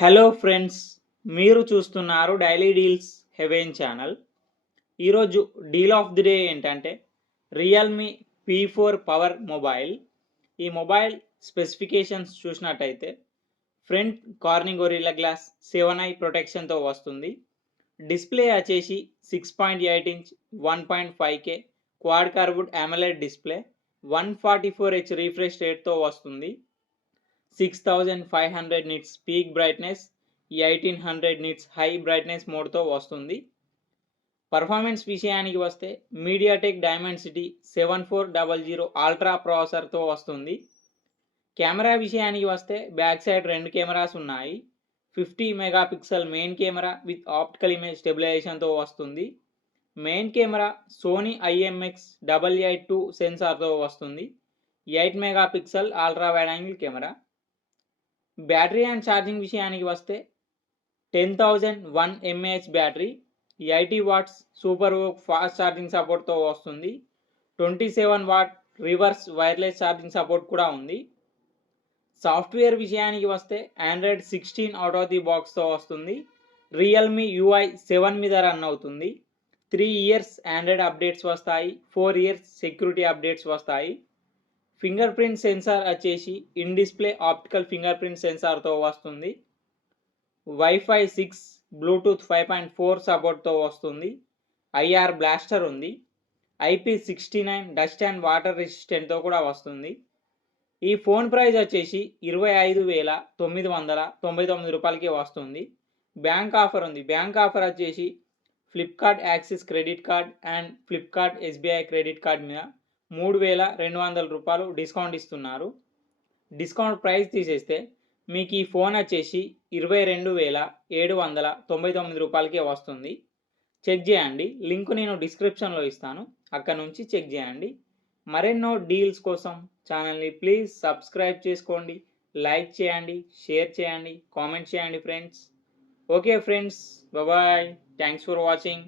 Hello friends, మీరు చూస్తున్నారు Daily Deals Heaven channel. ఈరోజు డీల్ ఆఫ్ ది డే ఏంటంటే రియల్మీ P4 పవర్ మొబైల్. ఈ మొబైల్ స్పెసిఫికేషన్స్ చూసినట్టయితే front Corning Gorilla Glass 7i ప్రొటెక్షన్తో వస్తుంది. డిస్ప్లే వచ్చేసి 6.8 inch 1.5K quad curved AMOLED display 144Hz refresh రేట్తో వస్తుంది. 6500 nits peak brightness, 1800 nits high brightness మోడ్తో వస్తుంది. పర్ఫార్మెన్స్ విషయానికి వస్తే మీడియాటెక్ డైమెన్సిటీ 7400 అల్ట్రా ప్రాసెసర్తో వస్తుంది. కెమెరా విషయానికి వస్తే బ్యాక్ సైడ్ 2 కెమెరాస్ ఉన్నాయి. 50 megapixel main camera with optical image స్టెబిలైజేషన్తో వస్తుంది. మెయిన్ కెమెరా సోనీ IMX882 సెన్సార్తో వస్తుంది. 8 megapixel ultra wide angle camera. Battery and charging విషయానికి వస్తే 10,001 mAh battery, 80 watts super fast charging సపోర్ట్తో వస్తుంది. 27 watt reverse wireless charging support కూడా ఉంది. సాఫ్ట్వేర్ విషయానికి వస్తే Android 16 అవుట్ ఆఫ్ ది బాక్స్తో వస్తుంది. రియల్మీ UI 7 మీద రన్ అవుతుంది. 3 ఇయర్స్ ఆండ్రాయిడ్ అప్డేట్స్ వస్తాయి, 4 ఇయర్స్ సెక్యూరిటీ అప్డేట్స్ వస్తాయి. ఫింగర్ ప్రింట్ సెన్సార్ వచ్చేసి in display optical fingerprint సెన్సార్తో వస్తుంది. వైఫై 6 బ్లూటూత్ 5.4 సపోర్ట్తో వస్తుంది. IR బ్లాస్టర్ ఉంది. IP69 డస్ట్ అండ్ వాటర్ రెసిస్టెంట్తో కూడా వస్తుంది. ఈ ఫోన్ ప్రైస్ వచ్చేసి 25,999 రూపాయలకి వస్తుంది. బ్యాంక్ ఆఫర్ ఉంది. బ్యాంక్ ఆఫర్ వచ్చేసి Flipkart axis credit card and Flipkart SBI credit card మీద 3,200 రూపాయలు డిస్కౌంట్ ఇస్తున్నారు. డిస్కౌంట్ ప్రైస్ తీసేస్తే మీకు ఈ ఫోన్ వచ్చేసి 22,799 రూపాయలకే వస్తుంది. చెక్ చేయండి, లింక్ నేను డిస్క్రిప్షన్లో ఇస్తాను, అక్కడ నుంచి చెక్ చేయండి. మరెన్నో డీల్స్ కోసం ఛానల్ని ప్లీజ్ సబ్స్క్రైబ్ చేసుకోండి, లైక్ చేయండి, షేర్ చేయండి, కామెంట్ చేయండి friends. Okay friends, bye. Thanks for watching.